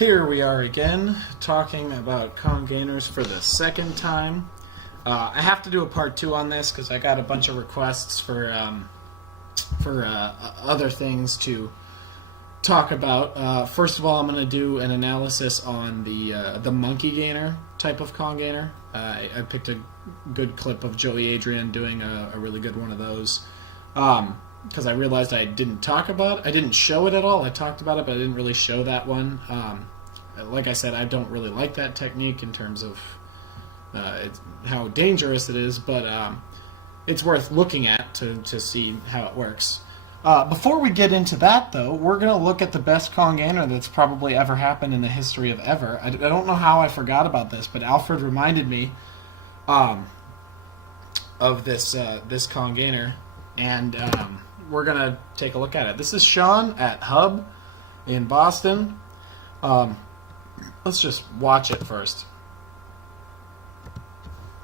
Here we are again, talking about Kong gainers for the second time. I have to do a part 2 on this because I got a bunch of requests for other things to talk about. First of all, I'm going to do an analysis on the monkey gainer type of Kong gainer. I picked a good clip of Adrian doing a really good one of those. Because I realized I didn't show it at all. I talked about it, but I didn't really show that one. Like I said, I don't really like that technique in terms of how dangerous it is, but it's worth looking at to see how it works. Before we get into that, though, we're going to look at the best Kong gainer that's probably ever happened in the history of ever. I don't know how I forgot about this, but Alfred reminded me of this Kong gainer, and we're going to take a look at it. This is Shawn at Hub in Boston. Let's just watch it first.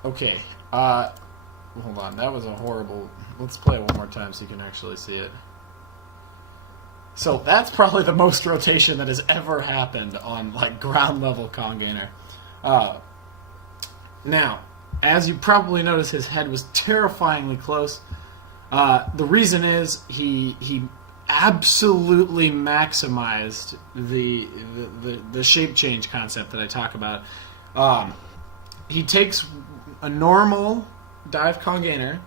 Okay. Hold on. That was a horrible... Let's play it one more time so you can actually see it. So that's probably the most rotation that has ever happened on like ground level Kong gainer. Now, as you probably noticed, his head was terrifyingly close. The reason is he absolutely maximized the shape change concept that I talk about. He takes a normal dive Kong gainer,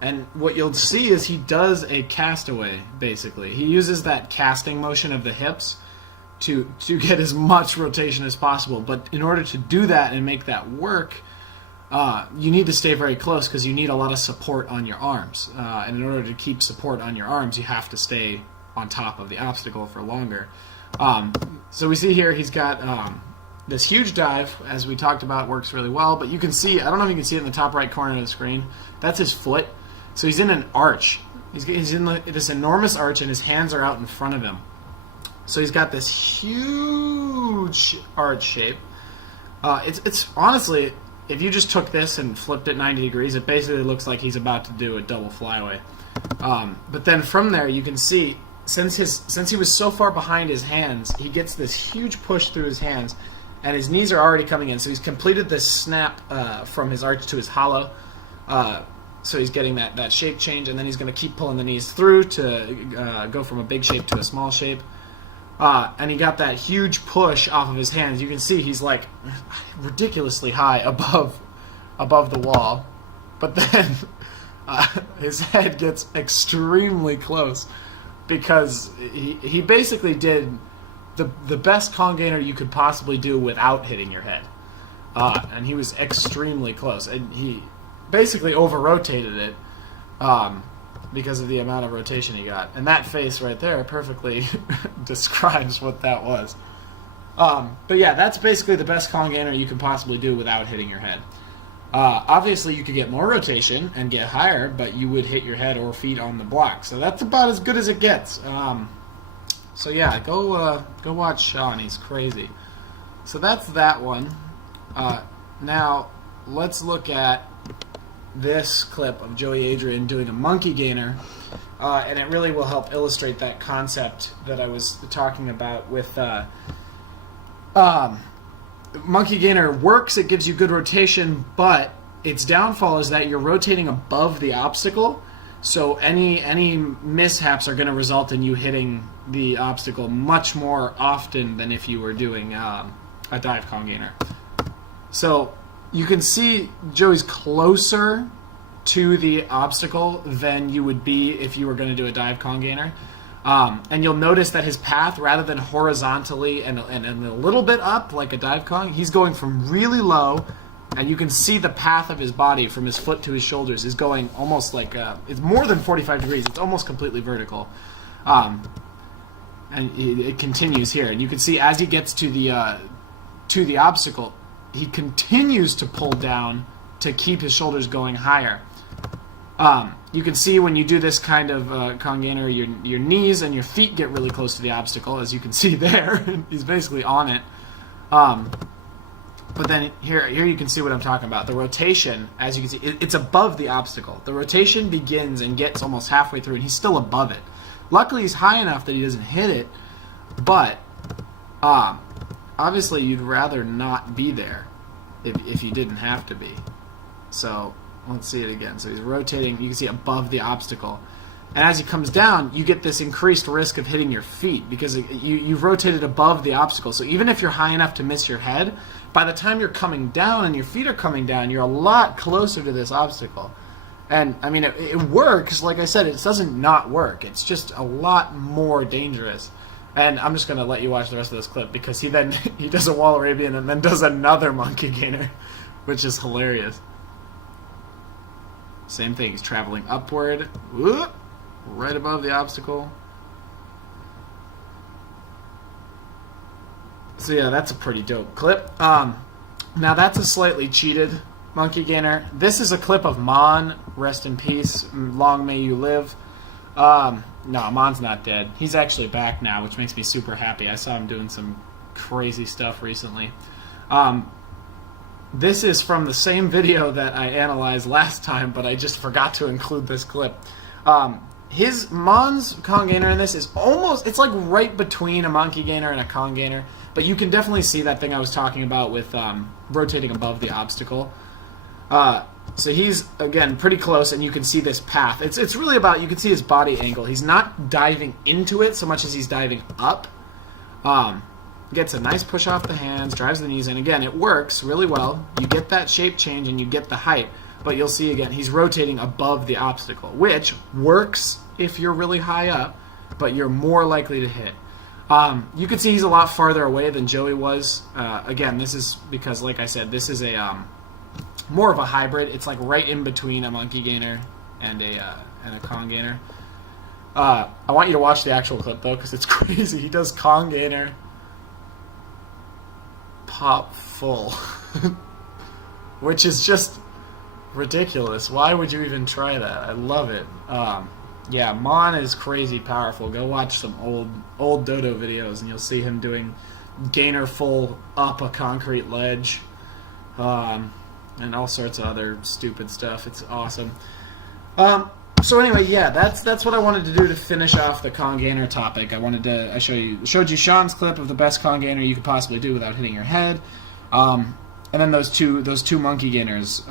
and what you'll see is he does a castaway, basically. He uses that casting motion of the hips to get as much rotation as possible. But in order to do that and make that work, you need to stay very close because you need a lot of support on your arms. And in order to keep support on your arms, you have to stay on top of the obstacle for longer. So we see here he's got this huge dive, as we talked about, works really well. But you can see, I don't know if you can see it in the top right corner of the screen, that's his foot. So he's in an arch. He's in this enormous arch, and his hands are out in front of him. So he's got this huge arch shape. It's honestly... If you just took this and flipped it 90 degrees, it basically looks like he's about to do a double flyaway. But then from there, you can see, since he was so far behind his hands, he gets this huge push through his hands, and his knees are already coming in. So he's completed this snap from his arch to his hollow. So he's getting that shape change, and then he's going to keep pulling the knees through to go from a big shape to a small shape. And he got that huge push off of his hands. You can see he's like ridiculously high above the wall, but then his head gets extremely close because he basically did the best Kong gainer you could possibly do without hitting your head, and he was extremely close, and he basically over-rotated it because of the amount of rotation he got. And that face right there perfectly describes what that was. But yeah, that's basically the best Kong gainer you can possibly do without hitting your head. Obviously, you could get more rotation and get higher, but you would hit your head or feet on the block. So that's about as good as it gets. So yeah, go watch Shawn. He's crazy. So that's that one. Now, let's look at this clip of Adrian doing a monkey gainer, and it really will help illustrate that concept that I was talking about with monkey gainer works. It gives you good rotation, but its downfall is that you're rotating above the obstacle, so any mishaps are going to result in you hitting the obstacle much more often than if you were doing a dive Kong gainer. So you can see Joey's closer to the obstacle than you would be if you were going to do a dive Kong gainer. And you'll notice that his path, rather than horizontally and a little bit up like a dive Kong, he's going from really low, and you can see the path of his body from his foot to his shoulders is going almost like, it's more than 45 degrees. It's almost completely vertical. And it continues here. And you can see as he gets to the obstacle, he continues to pull down to keep his shoulders going higher. You can see when you do this kind of Kong gainer, your knees and your feet get really close to the obstacle, as you can see there. He's basically on it. But then here you can see what I'm talking about. The rotation, as you can see, it's above the obstacle. The rotation begins and gets almost halfway through, and he's still above it. Luckily, he's high enough that he doesn't hit it, but obviously you'd rather not be there if you didn't have to be. So let's see it again. So he's rotating. You can see above the obstacle. And as he comes down, you get this increased risk of hitting your feet because you've rotated above the obstacle. So even if you're high enough to miss your head, by the time you're coming down and your feet are coming down, you're a lot closer to this obstacle. And, I mean, it works. Like I said, it doesn't not work. It's just a lot more dangerous. And I'm just going to let you watch the rest of this clip because he does a wall Arabian and then does another monkey gainer, which is hilarious. Same thing. He's traveling upward. Whoop. Right above the obstacle. So yeah, that's a pretty dope clip. Now that's a slightly cheated monkey gainer. This is a clip of Mon. Rest in peace. Long may you live. No, Mon's not dead. He's actually back now, which makes me super happy. I saw him doing some crazy stuff recently. This is from the same video that I analyzed last time, but I just forgot to include this clip. Mon's Kong gainer in this is almost, it's like right between a monkey gainer and a Kong gainer, but you can definitely see that thing I was talking about with rotating above the obstacle. So he's, again, pretty close, and you can see this path. It's really about, you can see his body angle. He's not diving into it so much as he's diving up. Gets a nice push off the hands, drives the knees in. Again, it works really well. You get that shape change and you get the height. But you'll see, again, he's rotating above the obstacle, which works if you're really high up, but you're more likely to hit. You can see he's a lot farther away than Joey was. Again, this is because, like I said, this is a more of a hybrid. It's like right in between a monkey gainer and a Kong gainer. I want you to watch the actual clip, though, because it's crazy. He does Kong gainer, pop full, which is just ridiculous. Why would you even try that? I love it. Yeah, Mon is crazy powerful. Go watch some old Dodo videos and you'll see him doing gainer full up a concrete ledge, and all sorts of other stupid stuff. It's awesome. So anyway, yeah, that's what I wanted to do to finish off the Kong gainer topic. I showed you Shawn's clip of the best Kong gainer you could possibly do without hitting your head. And then those two monkey gainers.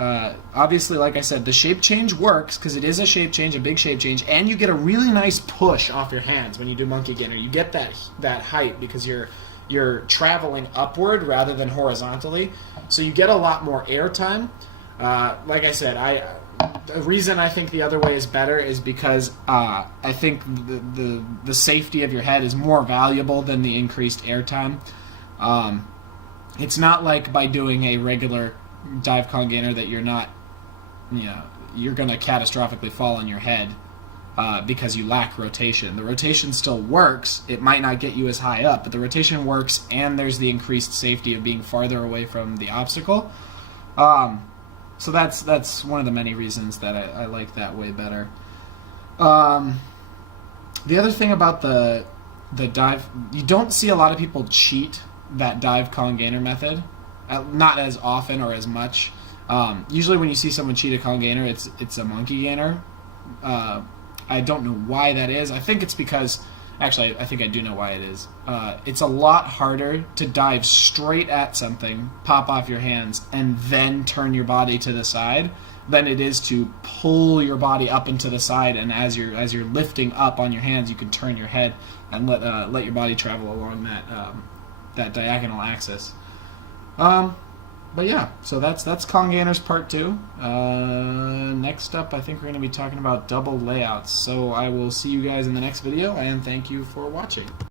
Obviously, like I said, the shape change works because it is a shape change, a big shape change, and you get a really nice push off your hands when you do monkey gainer. You get that height because you're traveling upward rather than horizontally, so you get a lot more air time. Like I said, the reason I think the other way is better is because I think the safety of your head is more valuable than the increased air time. It's not like by doing a regular dive Kong gainer that you're not, you're going to catastrophically fall on your head because you lack rotation. The rotation still works. It might not get you as high up, but the rotation works, and there's the increased safety of being farther away from the obstacle. So that's one of the many reasons that I like that way better. The other thing about the dive, you don't see a lot of people cheat that dive Kong gainer method, not as often or as much. Usually when you see someone cheat a Kong gainer, it's a monkey gainer. I don't know why that is. I think it's because, actually, I think I do know why it is. It's a lot harder to dive straight at something, pop off your hands, and then turn your body to the side than it is to pull your body up and to the side, and as you're lifting up on your hands, you can turn your head and let your body travel along that diagonal axis. But yeah, so that's Kong gainers part 2. Next up, I think we're going to be talking about double layouts. So I will see you guys in the next video, and thank you for watching.